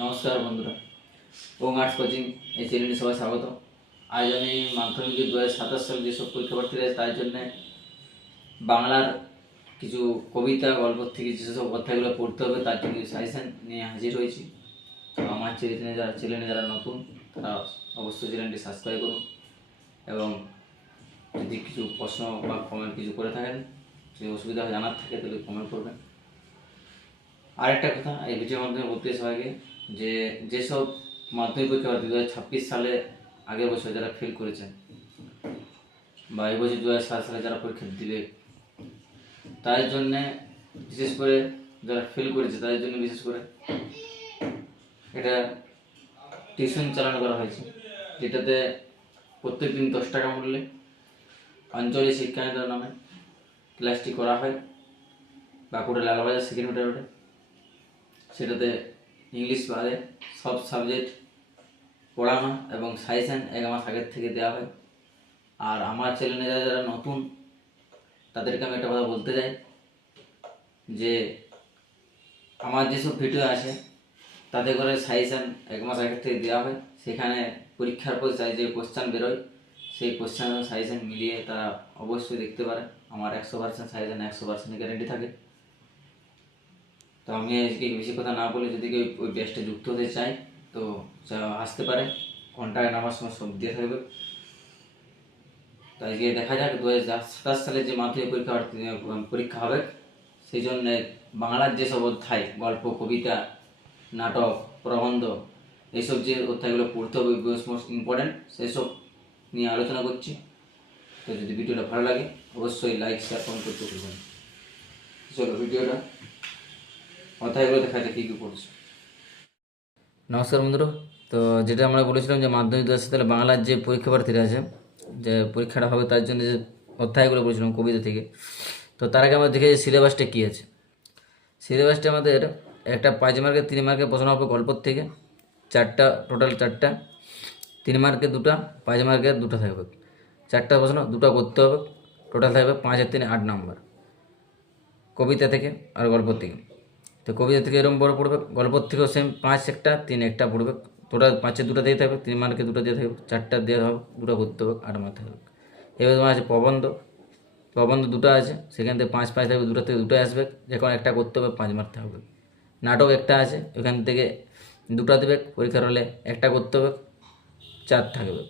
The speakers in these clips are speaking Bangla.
নমস্কার বন্ধুরা, ওং আর্টস কোচিং এই চ্যানেলে সবাই স্বাগত। আজ আমি মাধ্যমিক 2027 সালে যেসব পরীক্ষা প্রার্থীরা আছে তার জন্য বাংলার কিছু কবিতা গল্প থেকে যেসব অধ্যায়গুলো পড়তে হবে তার জন্য সাজেশন নিয়ে হাজির হয়েছি। তো আমার চ্যানেলে যারা নতুন তারা অবশ্যই চ্যানেলটি সাবস্ক্রাইব করুন এবং যদি কিছু প্রশ্ন বা কমেন্ট কিছু করে থাকেন, যদি অসুবিধা জানার থাকে তাহলে কমেন্ট করবেন। আরেকটা কথা এই ভিডিওর মাধ্যমে বলতে সবাইকে যে যেসব মাধ্যমিক পরীক্ষা 2026 সালে আগের বছর যারা ফেল করেছেন বা এই বছর 2007 সালে যারা পরীক্ষা দিবে তাদের জন্য বিশেষ করে যারা ফেল করেছে তাদের জন্য বিশেষ করে এটা টিউশন চালানো করা হয়েছে, যেটাতে প্রত্যেকদিন 10 টাকা মূল্যে আঞ্চলিক শিক্ষাকেন্দ্র নামে ক্লাসটি করা হয় বাঁকুড়া লালবাজার সেকেন্ড রোডে। সেটাতে ইংলিশ বাদে সব সাবজেক্ট পড়ানো এবং সাজেশন 1 মাস আগের থেকে দেওয়া হয়। আর আমার চ্যানেলে যারা যারা নতুন তাদেরকে আমি একটা কথা বলতে চাই যে আমার যেসব ভিডিও আছে তাতে করে সাজেশন 1 মাস আগের থেকে দেওয়া হয়। সেখানে পরীক্ষার পর যে কোশ্চেন বেরোয় সেই কোশ্চেন সাজেশন মিলিয়ে তারা অবশ্যই দেখতে পারে। আমার 100% সাজেশন 100% গ্যারেন্টি থাকে। তো আমি আজকে বেশি কথা না বলে যদি কেউ ওই ব্যাচটা যুক্ত হতে চায় তো আসতে পারে, কন্ট্যাক্ট নাম্বার সময় সব দিয়ে থাকবে। তো আজকে দেখা যাক 2027 সালে যে মাধ্যমিক পরীক্ষা হবে সেই জন্য বাংলার যেসব অধ্যায় গল্প কবিতা নাটক প্রবন্ধ এইসব যে অধ্যায়গুলো পড়তে হবে মোস্ট ইম্পর্ট্যান্ট সেসব নিয়ে আলোচনা করছি। তো যদি ভিডিওটা ভালো লাগে অবশ্যই লাইক শেয়ার কমেন্ট করতে ভুলবেন। চলো ভিডিওটা অধ্যায়গুলো দেখা যায় কী কী পড়ছে। নমস্কার বন্ধুরা, তো যেটা আমরা বলেছিলাম যে মাধ্যমিক 2027 সালে বাংলার যে পরীক্ষা প্রার্থীরা আছে যে পরীক্ষাটা হবে তার জন্য যে অধ্যায়গুলো বলেছিলাম কবিতা থেকে, তো তার আগে আমরা দেখে যে সিলেবাসটা কী আছে। সিলেবাসটা আমাদের একটা 5 মার্কের 3 মার্কের প্রশ্ন হবে গল্পর থেকে, টোটাল চারটা, 3 মার্কের 2টা, 5 মার্কের 2টা থাকবে। 4টা প্রশ্ন 2টা করতে হবে, টোটাল থাকবে 5 আর 3 8 নাম্বার কবিতা থেকে আর গল্পর থেকে। তো কবিতা থেকে এরকম বড় পড়বে, গল্পর থেকেও সেম 5 একটা 3 একটা পড়বে, টোটাল 5-এ 2টা দিয়ে থাকবে, 3 মার্কে 2টা দিয়ে থাকবে, 4টা দেওয়া হবে, 2টা করতে হবে, 8 মার্ক থাকবে। এবার তোমার আছে প্রবন্ধ 2টা আছে, সেখান থেকে 5 থাকবে, 2টা থেকে 2টাই আসবে, যখন একটা করতে হবে 5 মার্ক থাকবে। নাটক একটা আছে, ওখান থেকে 2টা দেবে, পরীক্ষার হলে একটা করতে হবে, 4 থাকবে।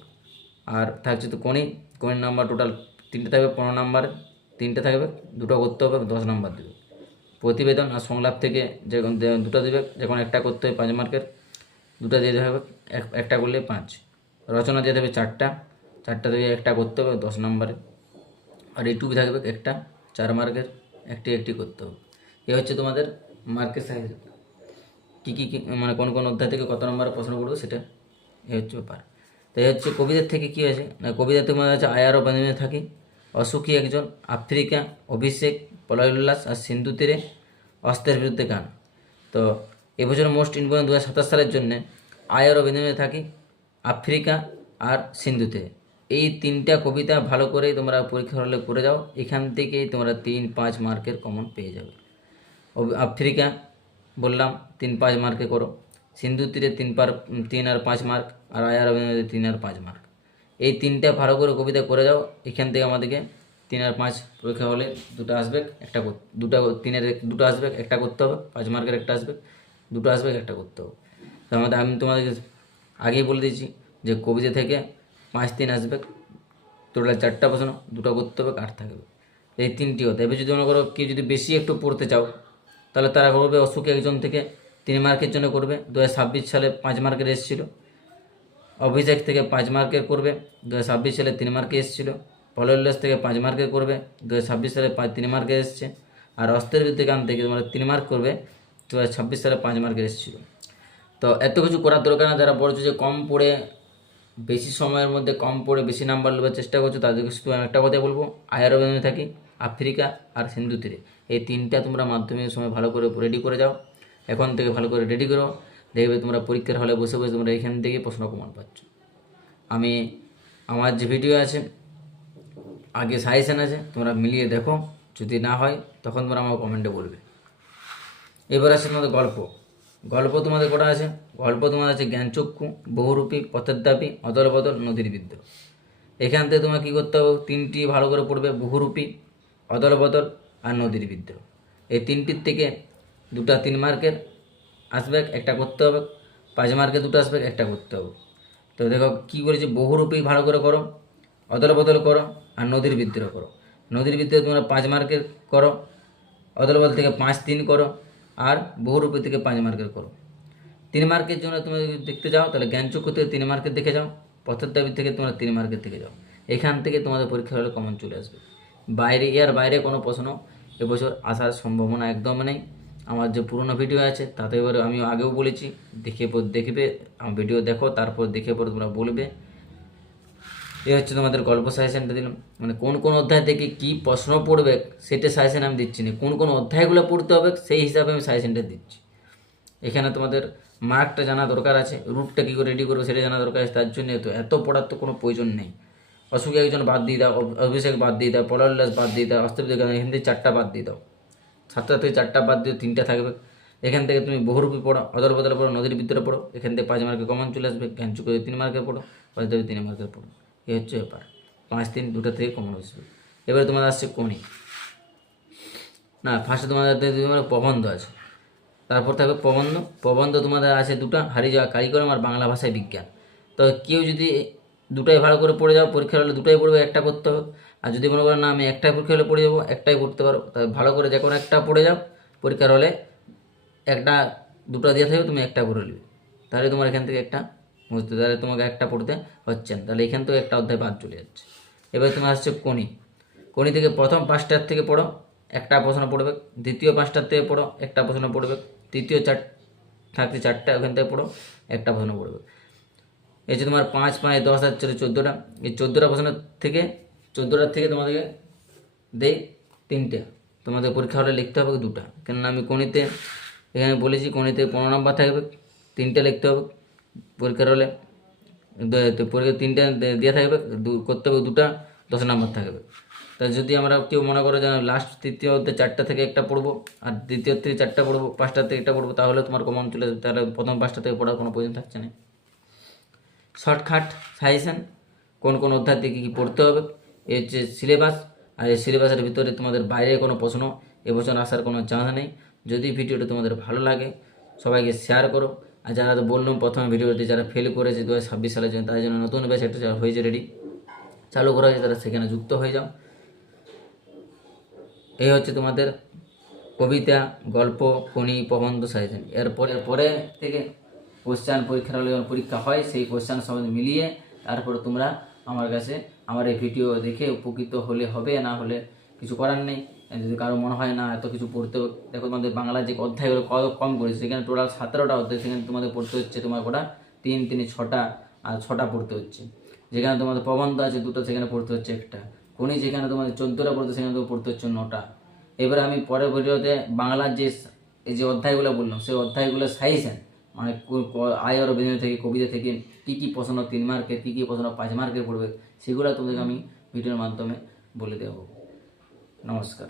আর থাকছে তো কণির নাম্বার টোটাল 3টে থাকবে 15 নাম্বার, 3টে থাকবে, 2টা করতে হবে, 10 নাম্বার দেবে। প্রতিবেদন আর সংলাপ থেকে যে 2টা দেবে, যখন একটা করতে হবে 5 মার্কের, 2টা দিয়ে দেবে, একটা করলে 5। রচনা দিয়ে দেবে 4টা থেকে একটা করতে হবে 10 নাম্বারে। আর এইটুকু থাকবে একটা 4 মার্কের, একটি করতে হবে। এ হচ্ছে তোমাদের মার্কের সাইজ, কী মানে কোন কোন অধ্যায় থেকে কত নম্বরে প্রশ্ন করবে সেটা এ হচ্ছে ব্যাপার। তো এই হচ্ছে কবিদের থেকে কী আছে না, কবিদের তোমার আছে আয়ার ও বানিয়ে থাকি, অসুখী একজন, আফ্রিকা, অভিষেক, প্রলয় উল্লাস আর সিন্ধু তীরে, অস্ত্রের বিরুদ্ধে গান। তো এবছর মোস্ট ইম্পর্টেন্ট 2027 সালের জন্য আয়ার ও বেনিয়ামে থাকি, আফ্রিকা আর সিন্ধুতে, এই 3টা কবিতা ভালো করেই তোমরা পরীক্ষা হলে করে যাও। এখান থেকেই তোমরা 3-5 মার্কের কমন পেয়ে যাবে। আফ্রিকা বললাম 3-5 মার্কে করো, সিন্ধু তীরে 3 আর 5 মার্ক, আর আয়ার অভিনয় 3 আর 5 মার্ক। এই 3টা ভালো করে কবিতা করে যাও। এখান থেকে আমাদেরকে 3 আর 5 পরীক্ষা হলে 2টা আসবে, একটা 3-এর 2টা আসবে, একটা করতে হবে, 5 মার্কের একটা আসবে, 2টা আসবে, একটা করতে হবে। তো আমি তোমাদেরকে আগেই বলে দিয়েছি যে কবিতা থেকে 5-3 আসবে, টোটাল 4টা প্রশ্ন, 2টা করতে হবে, 8 থাকবে। এই 3টি হতে এবার যদি মনে করো কেউ যদি বেশি একটু পড়তে চাও তাহলে তারা করবে অসুখ একজন থেকে 3 মার্কের জন্য করবে, 2026 সালে 5 মার্কের এসেছিল। অভিষেক থেকে 5 মার্কের করবে, 2026 সালে 3 মার্কে এসেছিল। পলল্লাস থেকে 5 মার্কের করবে, 2026 সালে 3 মার্কে এসেছে। আর অস্ত্রের বিরুদ্ধে গান থেকে তোমরা 3 মার্ক করবে, 2026 সালে 5 মার্কের এসেছিল। তো এত কিছু করার দরকার না। যারা বলছো যে কম পড়ে বেশি সময়ের মধ্যে কম পড়ে বেশি নাম্বার নেওয়ার চেষ্টা করছো তাদেরকে শুধু আমি একটা কথা বলবো, আয়ার অভিযানে থাকি, আফ্রিকা আর সিন্ধু তীরে, এই 3টা তোমরা মাধ্যমিকের সময় ভালো করে রেডি করে যাও। এখন থেকে ভালো করে রেডি করো, দেখবে তোমরা পরীক্ষার হলে বসে বসে তোমরা এখান থেকে প্রশ্ন কমন পাচ্ছ। আমার যে ভিডিও আছে আগে সাজেশন আছে, তোমরা মিলিয়ে দেখো, যদি না হয় তখন তোমরা আমার কমেন্টে বলবে। এবার আসছে তোমাদের গল্প। গল্প তোমাদের কটা আছে? গল্প তোমাদের আছে জ্ঞানচক্ষু, বহুরূপী, পথের দাবি, অদল বদল, নদীর বিদ্রোহ। এখান থেকে তোমার কী করতে হবে? তিনটি ভালো করে পড়বে, বহুরূপী, অদল বদল আর নদীর বিদ্রোহ। এই তিনটির থেকে দুটা 3 মার্কের আসবে, একটা করতে হবে। 5 মার্কে দুটো আসবে, একটা করতে হবে। তো দেখো কী করেছি, বহুরূপী ভালো করে করো, অদল বদল করো আর নদীর বিদ্রোহ করো। নদীর বিদ্রোহ তোমরা 5 মার্কের করো, অদল বদল থেকে 5-3 করো আর বহুরূপী থেকে 5 মার্কের করো। 3 মার্কের জন্য তুমি যদি দেখতে যাও তাহলে জ্ঞানচক্ষু থেকে 3 মার্কের দেখে যাও, পথের দাবি থেকে তোমরা 3 মার্কের থেকে যাও। এখান থেকে তোমাদের পরীক্ষা হলে কমন চলে আসবে। এর বাইরে কোনো প্রশ্ন এবছর আসার সম্ভাবনা একদম নেই। আমার যে পুরনো ভিডিও আছে তাতে এবারে আমি আগেও বলেছি, দেখবে আমার ভিডিও দেখো, তারপর দেখে পরে তোমরা বলবে। এই হচ্ছে তোমাদের গল্প সাজেশনটা দিলাম। মানে কোন কোন অধ্যায় থেকে কী প্রশ্ন পড়বে সেটা সাজেশন আমি দিচ্ছি না, কোন কোন অধ্যায়গুলো পড়তে হবে সেই হিসাবে আমি সাজেশনটা দিচ্ছি। এখানে তোমাদের মার্কটা জানা দরকার আছে, রুটটা কী করে রেডি করবে সেটা জানা দরকার আছে। তার জন্য এত পড়ার তো কোনো প্রয়োজন নেই। অসুখী একজন বাদ দিয়ে দাও, অভিষেক বাদ দিয়ে দাও, পলাউল্লাস বাদ দিয়ে দাও, অস্ত্রবিদ্যা এখান থেকে 4টা বাদ দিয়ে দাও। 7টা থেকে 4টা বাদ দিয়ে 3টা থাকবে। এখান থেকে তুমি বহুরূপী পড়ো, অদল বদল পড়ো, নদীর বিদ্রোহ পড়ো। এখান থেকে 5 মার্কে কমন চলে আসবে। জ্ঞানচক্ষু 3 মার্কের পড়ো, পরে 3 মার্কের পড়ো। এই হচ্ছে ব্যাপার। 5-3 দুটো থেকে কমন আসবে। এবারে তোমাদের আসছে কোনি। না, ফার্স্টে তোমাদের প্রবন্ধ আছে, তারপর থাকবে প্রবন্ধ। প্রবন্ধ তোমাদের আছে দুটো, হারিয়ে যাওয়া কারিগরম আর বাংলা ভাষায় বিজ্ঞান। তো কেউ যদি দুটাই ভালো করে পড়ে যাও, পরীক্ষা হলে দুটাই পড়বে, একটা করতে হবে। আর যদি মনে করো না আমি একটাই পরীক্ষা হলে পড়ে যাবো, একটাই পড়তে পারো, তাহলে ভালো করে যে কোনো একটা পড়ে যাও। পরীক্ষার হলে একটা দুটো দিয়ে থাকবে, তুমি একটা পড়ে নেবে, তাহলে তোমার এখান থেকে একটা বুঝতে, তাহলে তোমাকে একটা পড়তে হচ্ছে না, তাহলে এখান থেকে একটা অধ্যায় বাদ চলে যাচ্ছে। এবার তোমার আসছে কোনি। কোনি থেকে প্রথম 5টার থেকে পড়ো, একটা প্রশ্ন পড়বে। দ্বিতীয় 5টার থেকে পড়ো, একটা প্রশ্ন পড়বে। তৃতীয় 4 থাকছে 4টা, ওখান থেকে পড়ো, একটা প্রশ্ন পড়বে। এই যে তোমার 5, 5, 10 আর 14টা, এই 14টা প্রশ্ন থেকে 14টার থেকে তোমাদেরকে দেই 3টে, তোমাদের পরীক্ষা হলে লিখতে হবে 2টা। কেননা আমি কোনিতে এখানে বলেছি কোনিতে 15 নম্বর থাকবে, 3টে লিখতে হবে পরীক্ষার হলে। তো পরীক্ষা 3টে দেওয়া থাকবে, করতে হবে 2টা, 10 নম্বর থাকবে। তা যদি আমরা কেউ মনে করো যে লাস্ট তৃতীয় অধ্যায় 4টা থেকে একটা পড়বো আর দ্বিতীয় থেকে 4টা পড়বো, 5টা থেকে একটা পড়বো, তাহলে তোমার কমন চলে যাবে। তাহলে প্রথম 5টা থেকে পড়ার কোনো প্রয়োজন থাকছে না। শর্টকাট সাজেশন, কোন কোন অধ্যায় থেকে কী পড়তে হবে, এই হচ্ছে সিলেবাস। আর এই সিলেবাসের ভিতরে তোমাদের বাইরে কোনো প্রশ্ন এবছর আসার কোনো চান্স নেই। যদি ভিডিওটা তোমাদের ভালো লাগে সবাইকে শেয়ার করো। আর যারা তো বললাম প্রথমে ভিডিওতে যারা ফেল করেছে 2026 সালের জন্য, তাদের জন্য নতুন ব্যাচ একটা হয়েছে রেডি, চালু করা হয়েছে, তারা সেখানে যুক্ত হয়ে যাও। এই হচ্ছে তোমাদের কবিতা, গল্প, কোনি, প্রবন্ধ সাজেশন। পরে থেকে কোশ্চেন পরীক্ষার হলে যখন পরীক্ষা হয় সেই কোশ্চেন সঙ্গে মিলিয়ে তারপরে তোমরা আমার কাছে আমার এই ভিডিও দেখে উপকৃত হলে হবে, না হলে কিছু করার নেই। যদি কারো মনে হয় না এত কিছু পড়তে, দেখো তোমাদের বাংলার যে অধ্যায়গুলো কত কম করেছে, সেখানে টোটাল 17টা অধ্যায়, সেখানে তোমাদের পড়তে হচ্ছে তোমার কটা 3, 3, 6টা আর 6টা পড়তে হচ্ছে। যেখানে তোমাদের প্রবন্ধ আছে 2টো, সেখানে পড়তে হচ্ছে একটা। কোনি যেখানে তোমাদের 14টা পড়তে, সেখানে তোমার পড়তে হচ্ছে 9টা। এবার আমি পরের ভিডিওতে বাংলার যে এই যে অধ্যায়গুলো বললাম সেই অধ্যায়গুলো সাজেশন, মানে আয় আর অভিনয় থেকে, কবিতা থেকে কী কী প্রশ্ন 3 মার্কের, কী কী প্রশ্ন 5 মার্কের পড়বে, সেগুলো তোমাদেরকে আমি ভিডিওর মাধ্যমে বলে দেবো। নমস্কার।